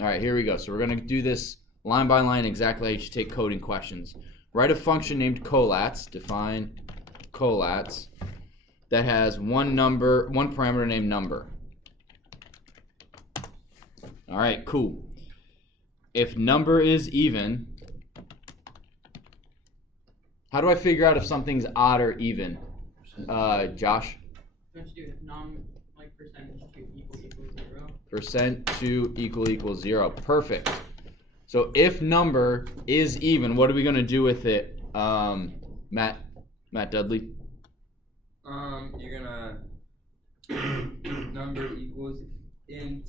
All right, here we go. So we're going to do this line by line exactly how you should take coding questions. Write a function named Collatz, define Collatz, that has one parameter named number. All right, cool. If number is even, how do I figure out if something's odd or even? Josh? You have to do it like percentage to equal 0. Percent to equal 0. Perfect. So if number is even, what are we going to do with it, Matt Dudley? You're gonna number equals int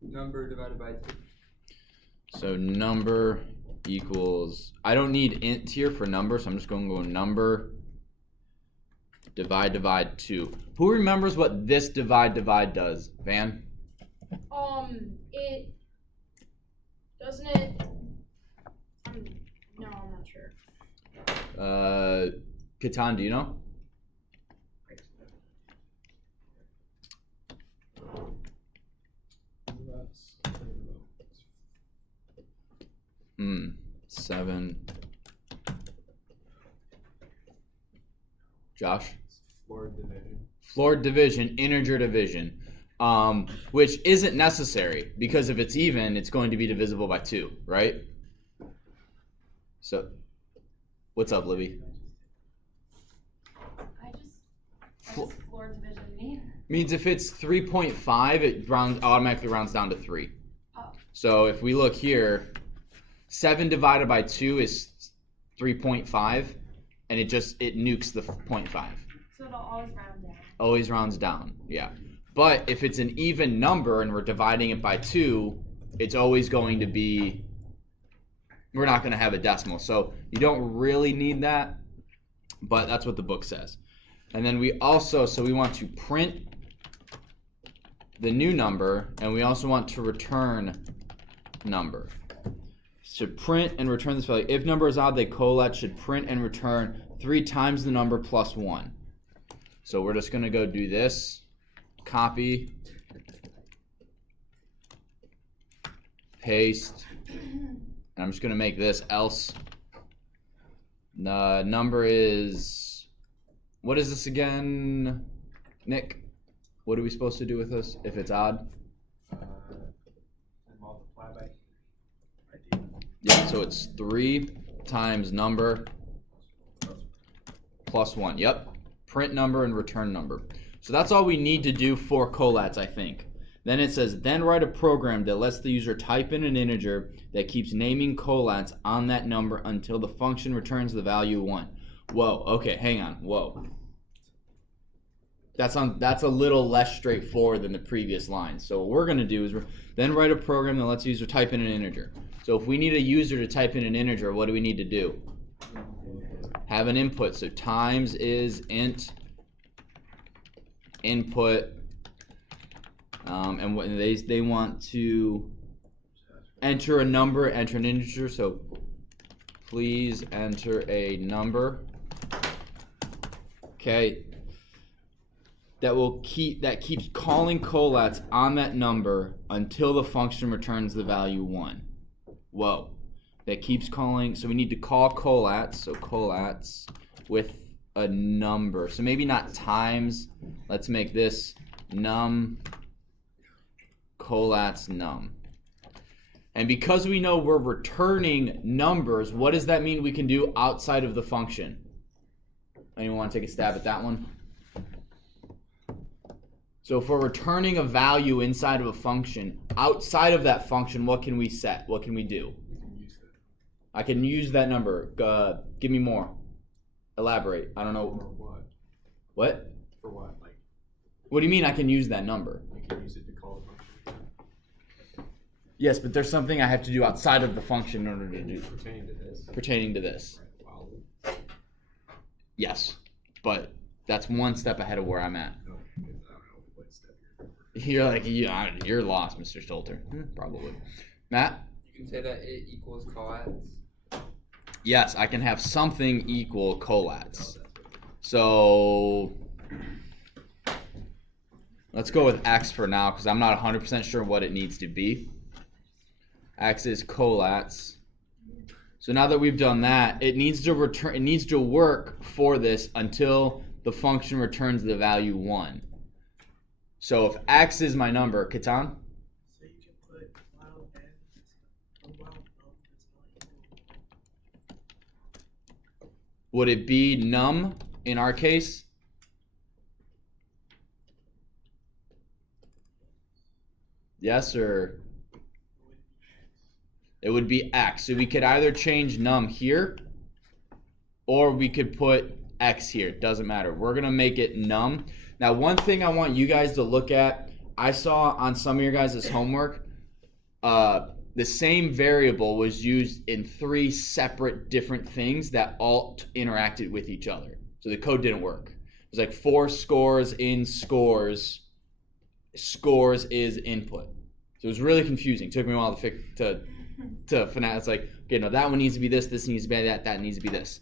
number divided by 2. So number equals, I don't need int here for number, so I'm just going to go number divide 2. Who remembers what this divide does? Van? It doesn't it. No, I'm not sure. Katan, do you know? Seven. Josh? Floor division, integer division. Which isn't necessary, because if it's even, it's going to be divisible by 2, right? So, what's up, Libby? What does floor division mean? Means if it's 3.5, it automatically rounds down to 3. Oh. So if we look here, 7 divided by 2 is 3.5, and it nukes the 0.5. So it'll always round down. Always rounds down, yeah. But if it's an even number and we're dividing it by 2, it's always going to be, we're not going to have a decimal. So you don't really need that, but that's what the book says. And then we also, so we want to print the new number, and we also want to return number. Should print and return this value. If number is odd, they Collatz should print and return 3 times the number plus 1. So we're just going to go do this. Copy. Paste. And I'm just going to make this else. The number is, what is this again, Nick? What are we supposed to do with this if it's odd? Multiply by. Yeah, so it's 3 times number plus 1. Yep. Print number and return number. So that's all we need to do for Collatz, I think. Then it says, then write a program that lets the user type in an integer that keeps naming Collatz on that number until the function returns the value 1. Whoa, okay, hang on, whoa. That's a little less straightforward than the previous line. So what we're going to do is then write a program that lets the user type in an integer. So if we need a user to type in an integer, what do we need to do? Have an input. So times is int input, and what they want to enter a number, enter an integer. So please enter a number. Okay. That keeps calling Collatz on that number until the function returns the value 1. Whoa. That keeps calling, so we need to call Collatz, so Collatz with a number. So maybe not times, let's make this num, Collatz num. And because we know we're returning numbers, what does that mean we can do outside of the function? Anyone want to take a stab at that one? So if we're returning a value inside of a function, outside of that function, what can we set? What can we do? I can use that number. Give me more. Elaborate. I don't know. For what? What? For what? Like. What do you mean I can use that number? You can use it to call a function. Yes, but there's something I have to do outside of the function in order to do. Pertaining to this. Right, wow. Yes, but that's one step ahead of where I'm at. No, I don't know what step you're. You're like, yeah, you're lost, Mr. Stolter. Probably. Matt? You can say that it equals Collatz. Yes, I can have something equal Collatz. So let's go with X for now because I'm not 100% sure what it needs to be. X is Collatz. So now that we've done that, it needs to return. It needs to work for this until the function returns the value 1. So if X is my number, Katan? So you can put wild n as a wild num is not. Would it be num in our case? Yes, or it would be X. So we could either change num here, or we could put X here. Doesn't matter. We're gonna make it num. Now, one thing I want you guys to look at, I saw on some of your guys' homework, the same variable was used in 3 separate different things that all interacted with each other. So the code didn't work. It was like 4 scores in scores. Scores is input. So it was really confusing. It took me a while to finesse. It's like, okay, no, that one needs to be this. This needs to be that. That needs to be this.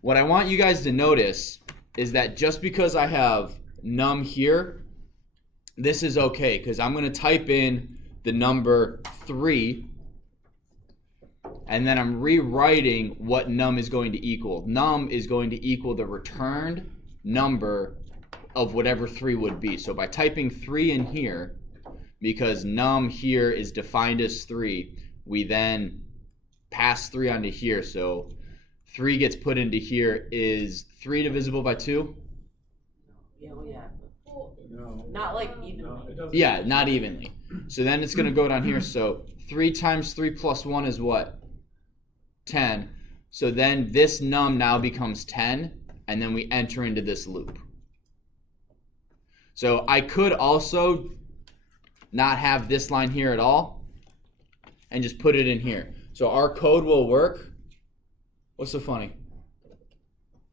What I want you guys to notice is that just because I have num here, this is okay, because I'm going to type in the number 3, and then I'm rewriting what num is going to equal. Num is going to equal the returned number of whatever 3 would be. So by typing 3 in here, because num here is defined as 3, we then pass 3 onto here. So 3 gets put into here. Is 3 divisible by 2? Yeah. No. Not like evenly. No, it doesn't. Yeah, not evenly. So then it's going to go down here. So 3 times 3 plus 1 is what? 10. So then this num now becomes 10, and then we enter into this loop. So I could also not have this line here at all and just put it in here. So our code will work. What's so funny?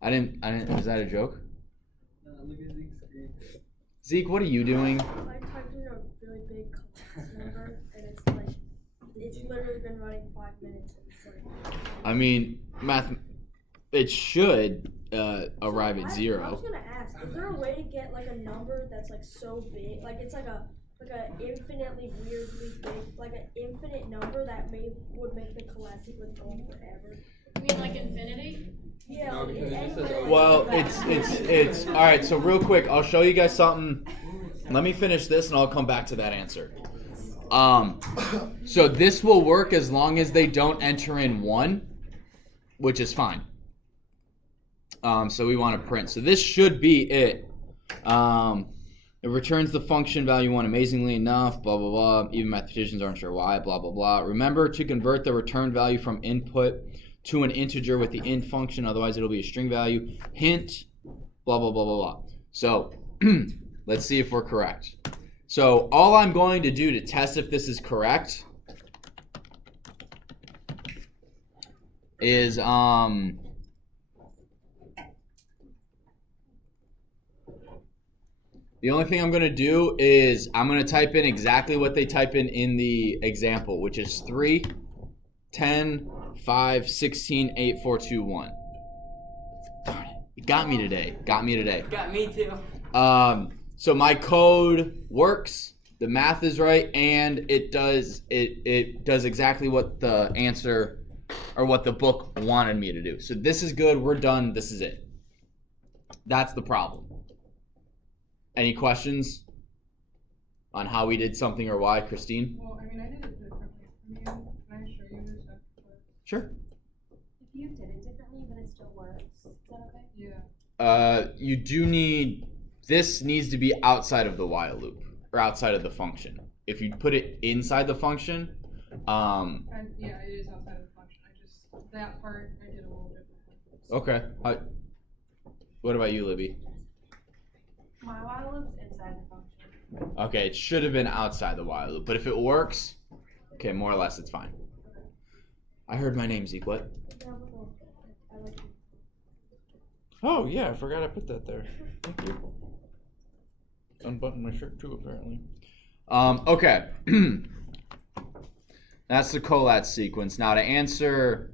I didn't, is that a joke? Look at Zeke's screen. Zeke, what are you doing? I typed in a really big complex number, and it's like, it's literally been running 5 minutes. And it's like, I mean, it should arrive at I was 0. gonna ask, is there a way to get like a number that's like so big, like it's like a infinitely weirdly big, like an infinite number that would make the collective go on forever? You mean like infinity? Yeah. No, because it just says anyway, Well, like it's all right. So real quick, I'll show you guys something. Let me finish this, and I'll come back to that answer. So this will work as long as they don't enter in 1, which is fine. So we want to print. So this should be it. It returns the function value 1 amazingly enough, blah, blah, blah. Even mathematicians aren't sure why, blah, blah, blah. Remember to convert the return value from input to an integer with the int function, otherwise it'll be a string value. Hint, blah, blah, blah, blah, blah. So let's see if we're correct. So all I'm going to do to test if this is correct is the only thing I'm going to do is I'm going to type in exactly what they type in the example, which is 3, 10, 5, 16, 8, 4, 2, 1. Darn it. It got me today. Got me today. Got me too. So my code works, the math is right, and it does exactly what the answer or what the book wanted me to do. So this is good. We're done. This is it. That's the problem. Any questions on how we did something or why, Christine? Well, I mean, I did it differently. I mean, can I show you this after? Sure. If you did it differently, but it still works, is that okay? Yeah. You do need, this needs to be outside of the while loop or outside of the function. If you put it inside the function, And yeah, it is outside of the function. That part I did a little differently. okay. What about you, Libby? My while loop's inside the function. Okay, it should have been outside the while loop, but if it works, okay, more or less it's fine. I heard my name, Zeke. What? I like it. Oh yeah, I forgot I put that there. Thank you. Unbuttoned my shirt too, apparently. Okay. That's the Collatz sequence. Now to answer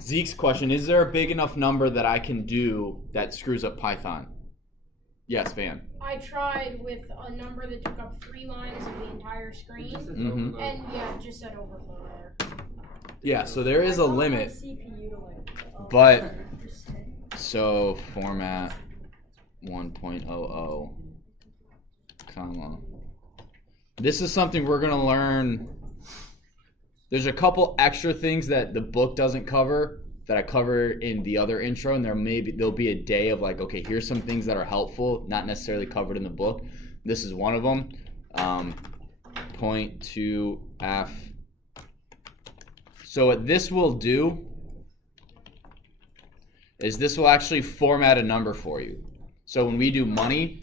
Zeke's question, is there a big enough number that I can do that screws up Python? Yes, Van. I tried with a number that took up 3 lines of the entire screen, Mhm. and yeah, it just said overflow error. Yeah, so there is a I want my limit, CPU to like, but so format 1.00, comma. This is something we're gonna learn. There's a couple extra things that the book doesn't cover that I cover in the other intro, and there'll be a day of like, okay, here's some things that are helpful, not necessarily covered in the book. This is one of them. Point to F. So what this will do is this will actually format a number for you. So when we do money,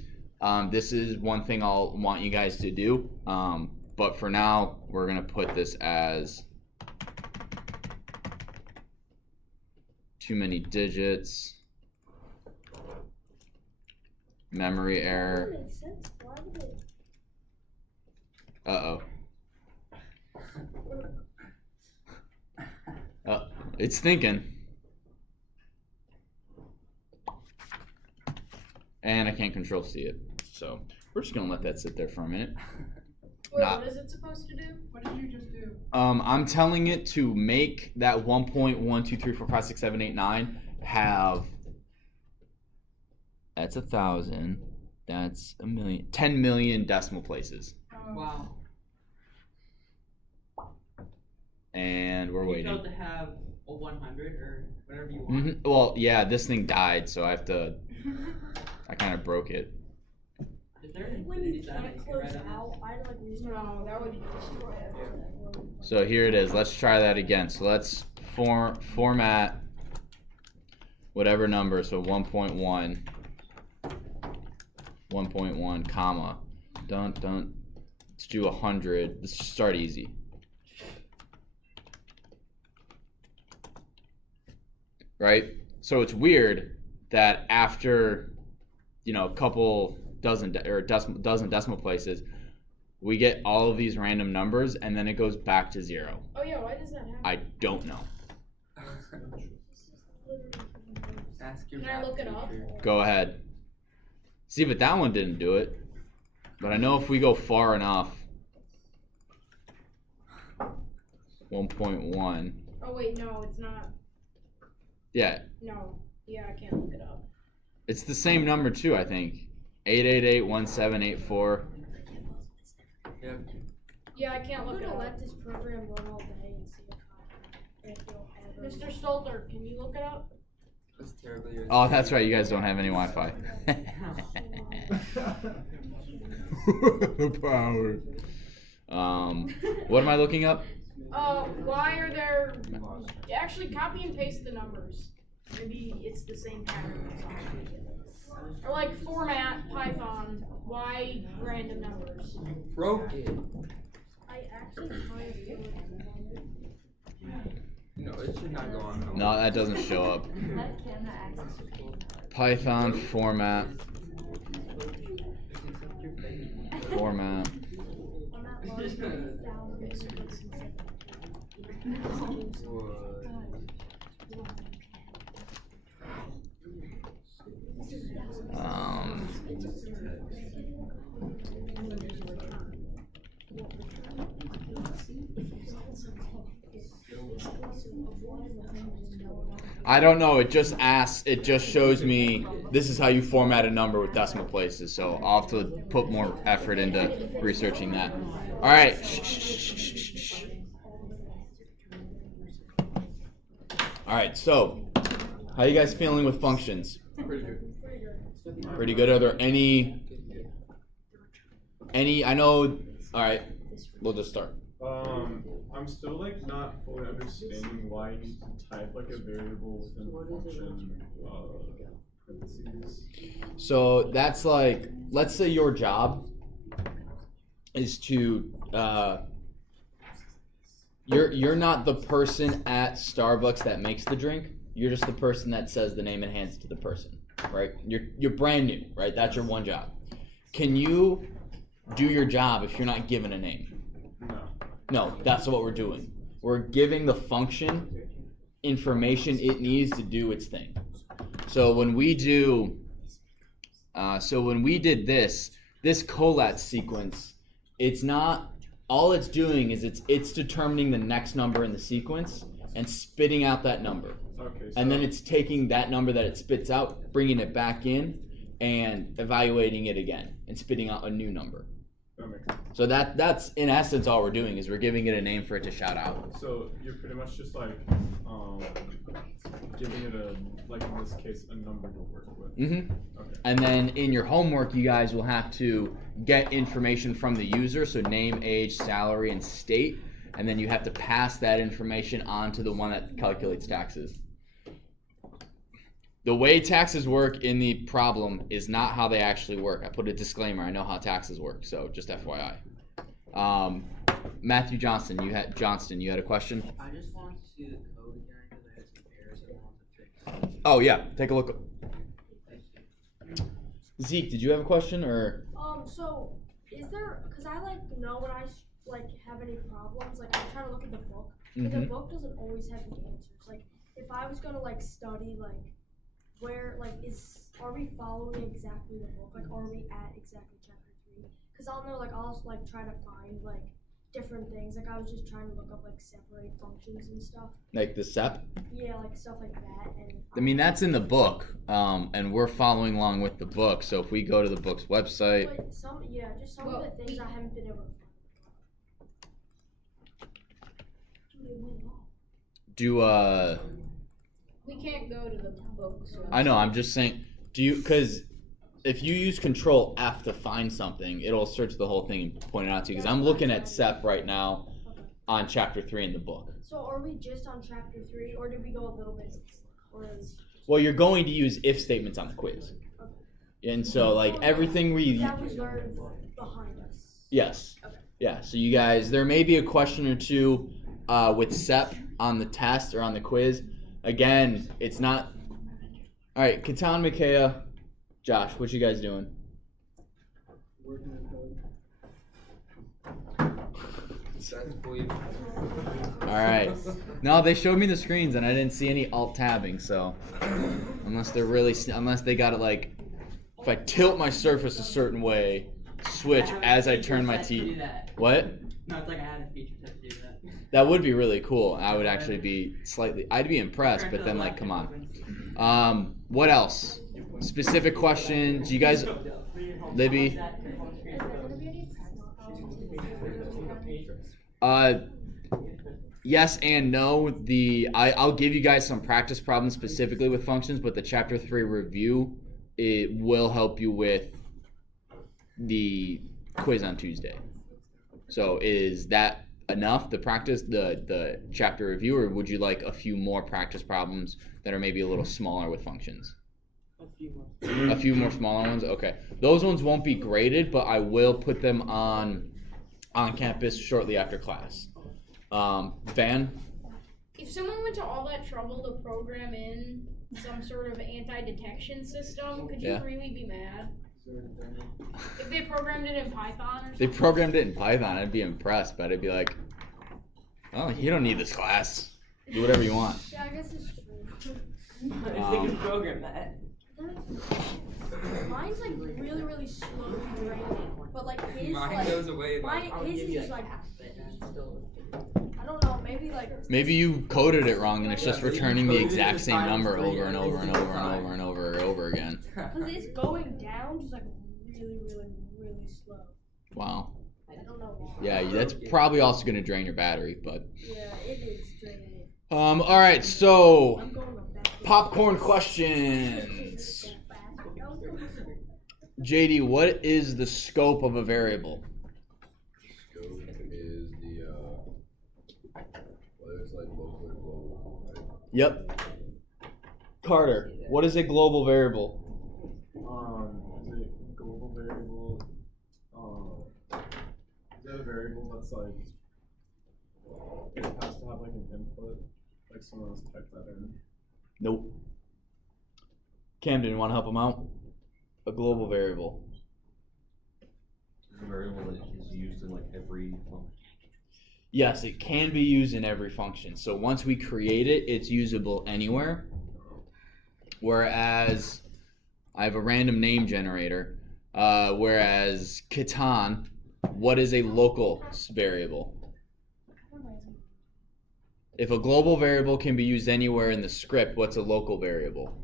this is one thing I'll want you guys to do. But for now, we're gonna put this as too many digits, memory error. That makes sense. Why would it? It's thinking. And I can't control C it. So we're just gonna let that sit there for a minute. Wait, Not- what is it supposed to do? What did you just do? I'm telling it to make that 1.123456789 have. That's 1,000. That's 1,000,000. 10 million decimal places. Wow. And we're You waiting. failed to have a 100 or whatever you want. Well, yeah, this thing died, so I have to. I kind of broke it. Is there an When you infinity sign I can't can close write on out, I'd like restart. No, that would destroy it. So here it is. Let's try that again. So let's format whatever number. So 1.1, 1.1, comma, dun dun. Let's do 100. Let's just start easy. Right? So it's weird that after, a couple dozen decimal places, we get all of these random numbers and then it goes back to 0. Oh yeah, why does that happen? I don't know. Ask your Can I math look it up? teacher. Go ahead. See, but that one didn't do it. But I know if we go far enough. 1.1. Oh wait, no, it's not. Yeah, No, yeah, I can't look it up. it's the same number too, I think. 888-1784. Yeah. Yeah, I can't I'm look it gonna up. let this program run all day and see if it'll ever. Mr. Stolter, can you look it up? That's terribly. Oh, that's right. You guys don't have any Wi-Fi. Power. What am I looking up? Why are there? Actually, copy and paste the numbers. Maybe it's the same pattern or something. Or like format Python. Why random numbers? Broke it. I actually kind of feel No, it should not go on. No, that doesn't show up. Python format. Format. I'm at large down I don't know. It just asks. It just shows me this is how you format a number with decimal places. So I'll have to put more effort into researching that. All right. Shh. All right. So, how you guys feeling with functions? Pretty good. Pretty good. Are there any? I know. All right. We'll just start. I'm still not fully understanding why you need to type a variable within the function parentheses. So that's let's say your job is to you're not the person at Starbucks that makes the drink. You're just the person that says the name and hands it to the person, right? You're brand new, right? That's your one job. Can you do your job if you're not given a name? No, that's what we're doing. We're giving the function information it needs to do its thing. So when we do So when we did this Collatz sequence, it's not, all it's doing is it's determining the next number in the sequence and spitting out that number. Okay. And then it's taking that number that it spits out, bringing it back in, and evaluating it again, and spitting out a new number. That makes sense. So that's in essence all we're doing is we're giving it a name for it to shout out. So you're pretty much just like giving it a, like in this case, a number to work with. Mm-hmm. Okay. And then in your homework, you guys will have to get information from the user, so name, age, salary, and state, and then you have to pass that information on to the one that calculates taxes. The way taxes work in the problem is not how they actually work. I put a disclaimer. I know how taxes work, so just FYI. Matthew Johnston, you had a question? I just wanted to see the code again because I had some errors I wanted to fix. Oh yeah, take a look. Zeke, did you have a question or? So is there? Cause I like know when I have any problems. Like I try to look at the book, but the book doesn't always have the answers. Like if I was gonna study where are we following exactly the book? Like are we at exactly chapter 3? Cause I'll know I'll try to find different things. Like I was just trying to look up separate functions and stuff. Like the SEP? Yeah, stuff like that. And I mean that's in the book, and we're following along with the book. So if we go to the book's website, just some of the things I haven't been able to find. We can't go to the books. I know. I'm just saying. Because if you use Control F to find something, it'll search the whole thing and point it out to you. Because I'm looking at SEP right now on chapter 3 in the book. So are we just on chapter 3, or did we go a little bit? Well, you're going to use if statements on the quiz, and so everything that was learned behind us. Yes. Okay. Yeah. So you guys, there may be a question or two with SEP on the test or on the quiz. Again, it's not. All right, Katan, Micaiah, Josh, what you guys doing? Working on code. That's believe. All right. No, they showed me the screens and I didn't see any alt tabbing. So unless they got it if I tilt my surface a certain way, switch as I turn my T. What? No, it's like I had a feature set to do that. That would be really cool. I would actually be I'd be impressed, but then come on. What else? Specific questions? You guys, Libby? Yes and no. I'll give you guys some practice problems specifically with functions, but the chapter 3 review, it will help you with the quiz on Tuesday. So is that enough, the practice, the chapter review, or would you like a few more practice problems that are maybe a little smaller with functions? A few more smaller ones? Okay. Those ones won't be graded, but I will put them on campus shortly after class. Van? If someone went to all that trouble to program in some sort of anti-detection system, could you really be mad? If they programmed it in Python or something? They programmed it in Python, I'd be impressed, but I'd be like, oh, you don't need this class. Do whatever you want. Yeah, I guess it's true. If they can program that. Mine's really, really slow draining, but his Mine goes away. his is just I don't know, Maybe you coded it wrong and it's just returning the exact same number over and over and over and over and over and over again. because it's going down just really, really, really slow. Wow. I don't know why. Yeah, that's probably also going to drain your battery, but. Yeah, it is draining. All right, so I'm going back. popcorn questions. JD, what is the scope of a variable? Scope is whether it's local or global, right? Yep. Carter, what is a global variable? Is it global variable? Is that a variable that's it has to have an input, someone else type that in? Nope. Camden, you want to help him out? A global variable. A variable that is used in every function. Yes, it can be used in every function. So once we create it, it's usable anywhere. Whereas I have a random name generator. Whereas Catan, what is a local variable? If a global variable can be used anywhere in the script, what's a local variable?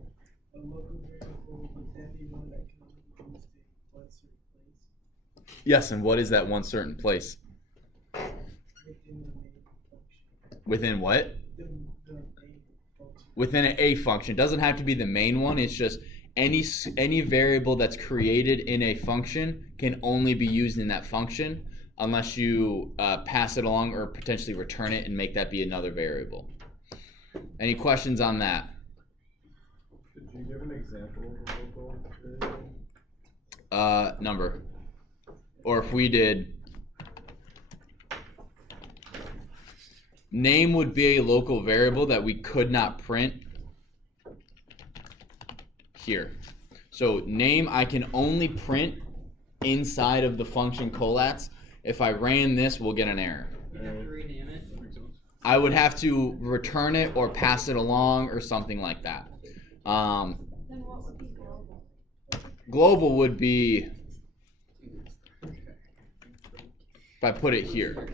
A local variable, would that be one that can only be used in one certain place? Yes, and what is that one certain place? Within the main function. Within what? The main function. Within a function. It doesn't have to be the main one. It's just any variable that's created in a function can only be used in that function unless you pass it along or potentially return it and make that be another variable. Any questions on that? Could you give an example of a local variable? Number. Or if we did, name would be a local variable that we could not print here. So name I can only print inside of the function Collatz. If I ran this, we'll get an error. You have to rename it. I would have to return it or pass it along or something like that. Then what would be global? Global would be if I put it here.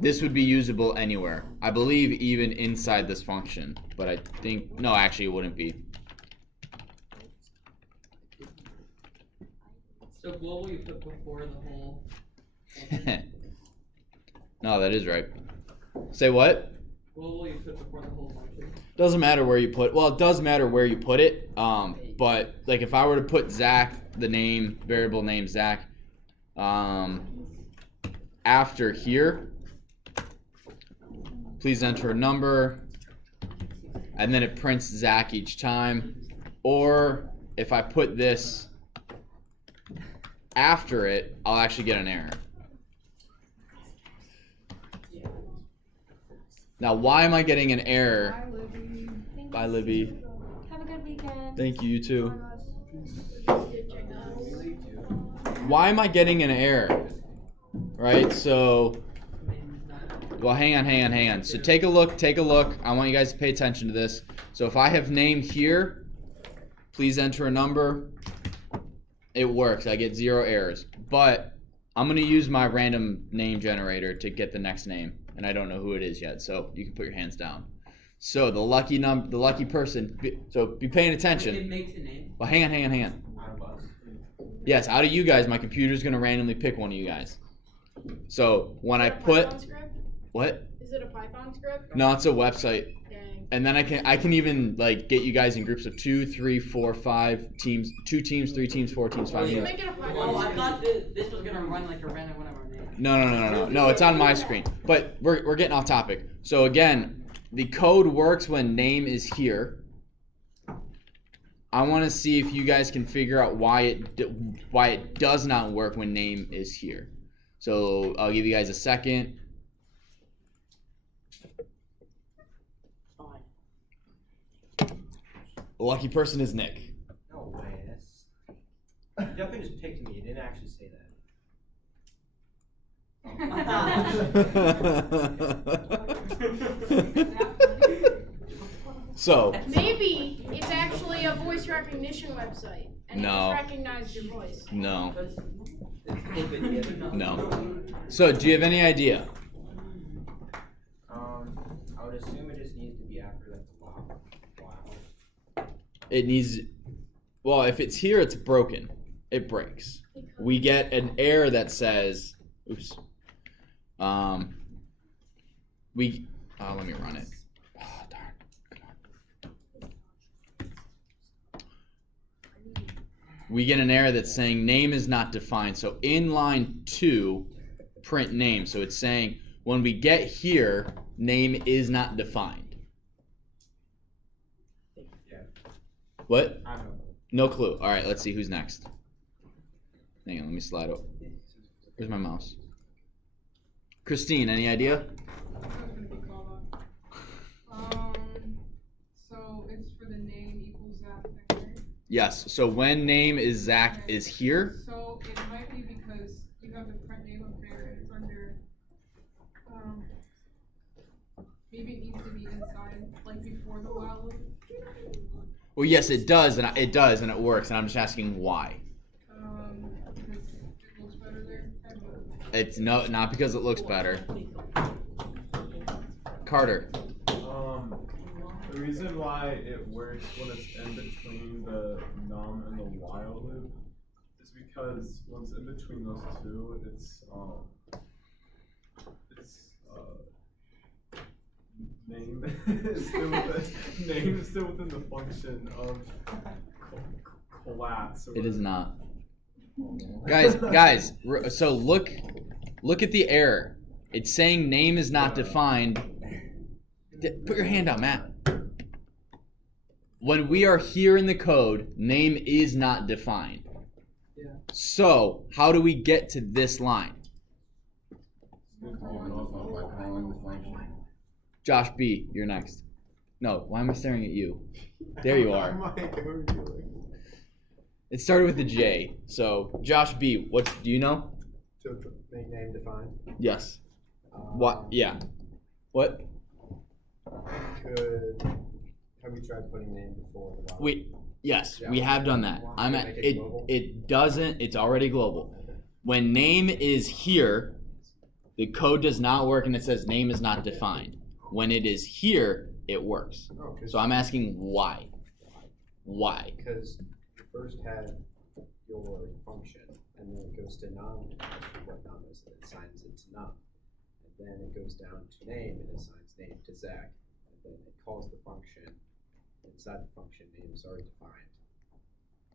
This would be usable anywhere. I believe even inside this function, but I think, no, actually it wouldn't be. So global you put before the whole. No, that is right. Say what? Global you put before the whole function. Doesn't matter where you put, well, it does matter where you put it, but like if I were to put Zach, the name, variable name Zach, after here, please enter a number, and then it prints Zach each time. Or if I put this after it, I'll actually get an error. Now, why am I getting an error? Hi, Libby. Bye, Libby. Have a good weekend. Thank you, you too. Bye, guys. Why am I getting an error? Right, so, well, hang on. So take a look. I want you guys to pay attention to this. So if I have name here, please enter a number. It works. I get 0 errors. But I'm going to use my random name generator to get the next name. And I don't know who it is yet, so you can put your hands down. So the lucky person, so be paying attention. It makes a name. Well, hang on. Yes, out of you guys, my computer's going to randomly pick one of you guys. So when I put, Python script? what? Is it a Python script? No, it's a website. Dang. And then I can even like get you guys in groups of 2, 3, 4, 5 teams, 2 teams, 3 teams, 4 teams, 5 You teams. make it a Python Oh, I script. thought this was gonna run like a random one of our names. No, it's on my screen. But we're getting off topic. So again, the code works when name is here. I want to see if you guys can figure out why it does not work when name is here. So I'll give you guys a second. The lucky person is Nick. No way, that's. Definitely just picked me, it didn't actually say that. So Maybe it's actually a voice recognition website. And No. it just recognized your voice. no. No. No. So do you have any idea? I would assume it just needs to be after like the wow. It needs, well, if it's here, it's broken. It breaks. We get an error that says, oops. Let me run it. Oh, darn. Come on. We get an error that's saying name is not defined. So in line 2, print name. So it's saying when we get here, name is not defined. Yeah. What? I don't know. No clue. All right, let's see who's next. Hang on, let me slide up. Where's my mouse? Christine, any idea? That's gonna be called up. So it's for the name equals Zach thing, right? Yes. So when name is Zach is here. So it might be because you have the print name up there and it's under, maybe it needs to be inside, like before the while loop. Well, yes, it does, and it works, and I'm just asking why. Because it looks better there. It's not because it looks better. Carter. The reason why it works when it's in between the num and the while loop is because when it's in between those two, name is still within the function of Collatz. It is not. Guys. So look at the error. It's saying name is not defined. Put your hand out, Matt. When we are here in the code, name is not defined. Yeah. So how do we get to this line? By calling the function. Josh B, you're next. No, why am I staring at you? There you are. It started with a J. So Josh B, what do you know? To make name defined. Yes. What? Yeah. What? Have we tried putting name before the while? Yes, we have done that. I'm at it. It doesn't. It's already global. When name is here, the code does not work, and it says name is not defined. When it is here, it works. Oh, So I'm asking why. Why? Because you first had your function, and then it goes to num, and asks you what num is, and it assigns it to num. And then it goes down to name, and assigns name to Zach. And then it calls the function. Inside the function, name is already defined.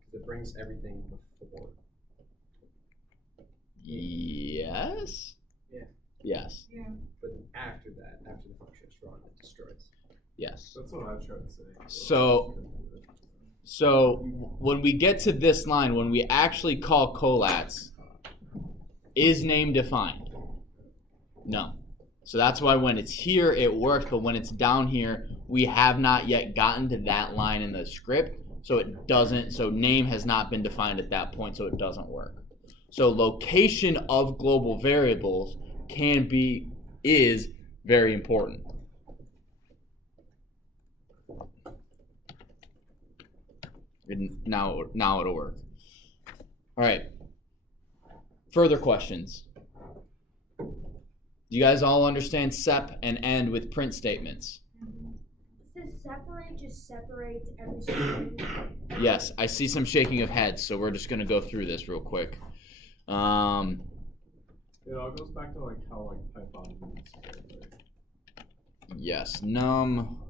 Because it brings everything before. Yes. Yeah. Yes. Yeah. But then after that, after the function is run, it destroys. Yes. That's what I tried to say. So when we get to this line, when we actually call Collatz, is name defined? No. So that's why when it's here, it works, but when it's down here, we have not yet gotten to that line in the script, so it doesn't, so name has not been defined at that point, so it doesn't work. So location of global variables is very important. Now it'll work. All right. Further questions? Do you guys all understand sep and end with print statements? Does separate just separates every string? Yes, I see some shaking of heads, so we're just gonna go through this real quick. It all goes back to like how like Python moves. Yes, num.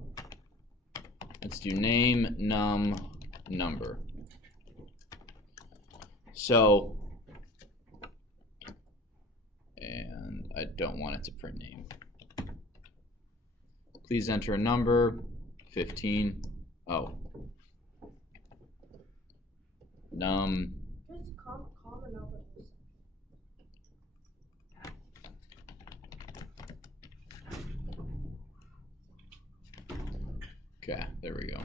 Let's do name, num, number. So, and I don't want it to print name. Please enter a number, 15. Oh. Num. Just common numbers. Okay, there we go.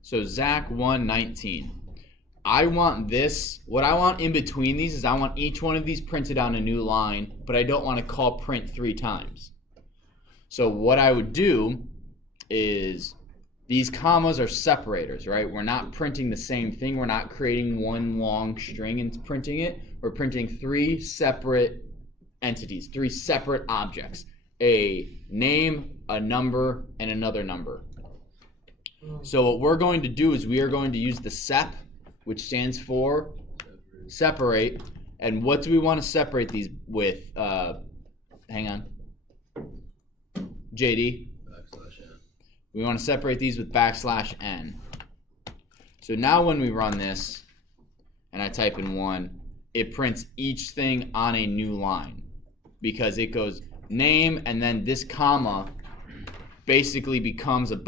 So Zach 119. I want this, what I want in between these is I want each one of these printed on a new line, but I don't want to call print 3 times. So what I would do is these commas are separators, right? We're not printing the same thing. We're not creating one long string and printing it. We're printing 3 separate entities, 3 separate objects. A name, a number, and another number. So what we're going to do is we are going to use the sep, which stands for separate. And what do we want to separate these with? Hang on. JD. \n. We want to separate these with \n. So now when we run this, and I type in 1, it prints each thing on a new line. Because it goes name, and then this comma basically becomes a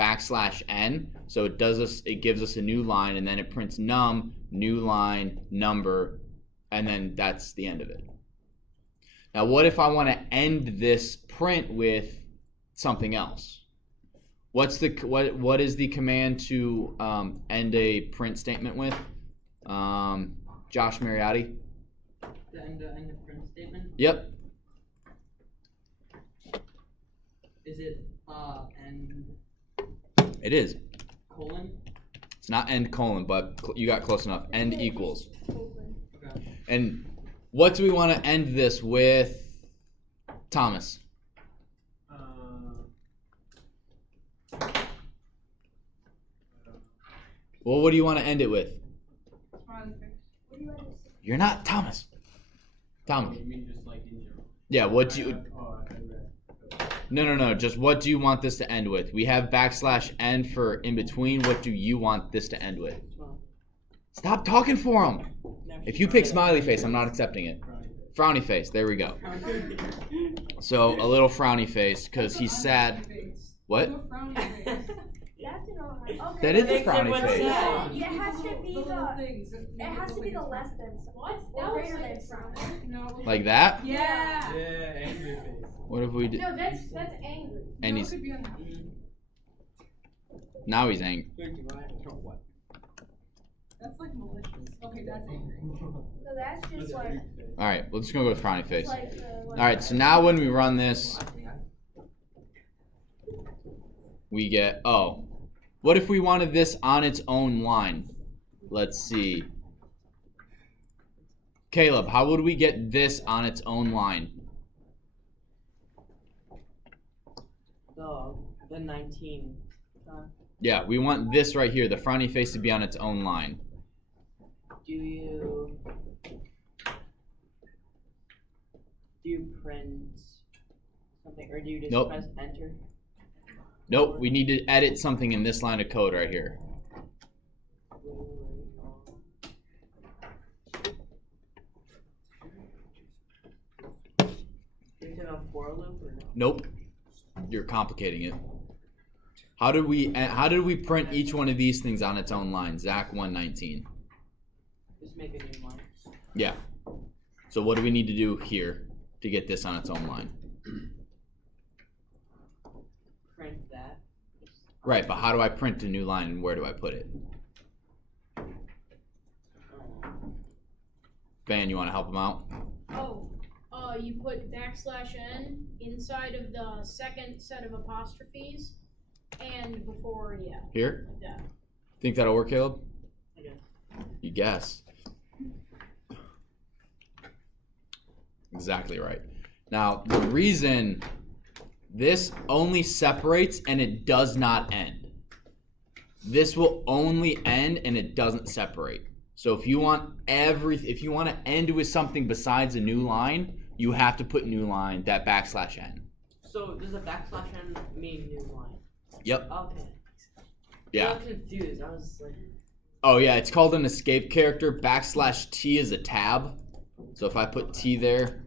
\n. So it gives us a new line, and then it prints num, new line, number, and then that's the end of it. Now what if I want to end this print with something else? What is the command to end a print statement with? Josh Mariotti? The end of print statement? Yep. Is it end It is. colon? not end colon, but you got close enough. End equals. Okay. And what do we want to end this with, Thomas? Well, what do you want to end it with? Smiley face. You're not Thomas. Thomas. You mean just like in general? Yeah, what do you... No. Just what do you want this to end with? We have \n for in between. What do you want this to end with? Stop talking for him. If you pick smiley face, I'm not accepting it. Frowny face. There we go. So a little frowny face because he's sad. What? Do a frowny face. That's an alright. Okay. That is a Makes it frowny what's face. sad. It has to be little the. things. It has to be the less than. What? Or That greater was than like sign. No. Like that? Yeah. Yeah, angry face. What if we did? No, that's angry. And No, it he's could be unhappy. now he's angry. That's like malicious. Okay, that's angry. So that's just like. All right, we're just gonna go with frowny face. Like All right, so now when we run this, we get, oh, what if we wanted this on its own line? Let's see. Caleb, how would we get this on its own line? The 19. Yeah, we want this right here, the frowny face, to be on its own line. Do you print something, or do you just Nope. press enter? Nope, we need to edit something in this line of code right here. Is it a for loop or no? Nope, you're complicating it. How did we print each one of these things on its own line? Zach 119. Just make a new line. Yeah. So what do we need to do here to get this on its own line? Print that. Right, but how do I print a new line and where do I put it? Van, you want to help him out? Oh, you put \n inside of the second set of apostrophes, and before, yeah, Here? like that. Think that'll work, Caleb? I guess. You guess. Exactly right. Now, the reason this only separates and it does not end. This will only end and it doesn't separate. So if you want to end with something besides a new line, you have to put new line, that \n. So does a \n mean new line? Yep. Okay. Yeah. I'm confused. I was like. Oh yeah, it's called an escape character. \T is a tab. So if I put T there,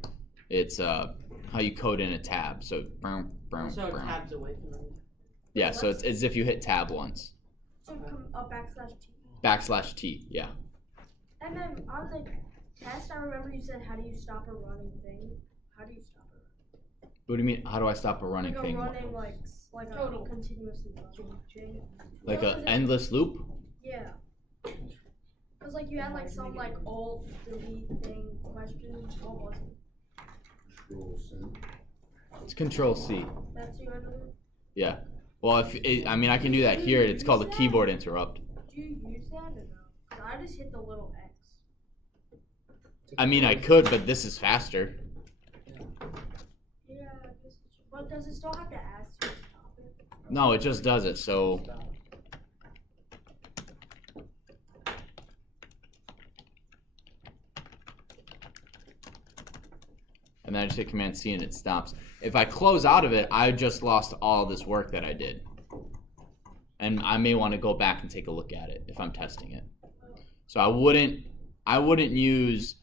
it's how you code in a tab. So brown. So tabs away from them. Yeah, so it's as if you hit tab once. So \T. \T, yeah. And then on the test, I remember you said, "How do you stop a running thing?" How do you stop it? What do you mean? How do I stop a running Like thing? a running, like a Total. continuously running thing. Like What an was it? endless loop? Yeah. Cause like you had like some like alt delete thing question. What was it? It's Control C. That's you under it? Yeah. Well, I can do that here. It's called a keyboard interrupt. Do you use that or no? 'Cause I just hit the little X. I mean, I could, but this is faster. Yeah. But does it still have to ask you to stop it? No, it just does it. So and then I just hit Command C and it stops. If I close out of it, I just lost all this work that I did. And I may want to go back and take a look at it if I'm testing it. So I wouldn't use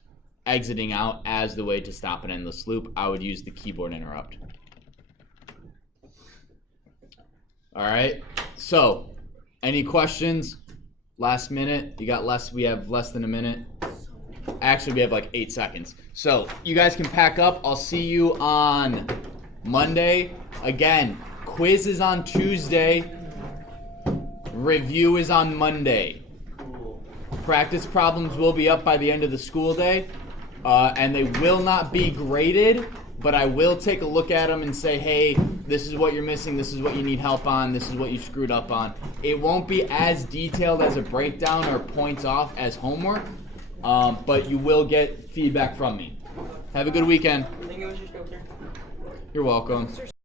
exiting out as the way to stop an endless loop. I would use the keyboard interrupt. All right. So, any questions? Last minute. We have less than a minute. Actually, we have like 8 seconds. So, you guys can pack up. I'll see you on Monday. Again, quiz is on Tuesday. Review is on Monday. Practice problems will be up by the end of the school day. And they will not be graded, but I will take a look at them and say, hey, this is what you're missing, this is what you need help on, this is what you screwed up on. It won't be as detailed as a breakdown or points off as homework, but you will get feedback from me. Have a good weekend. Thank you, Mr. Scoper. You're welcome.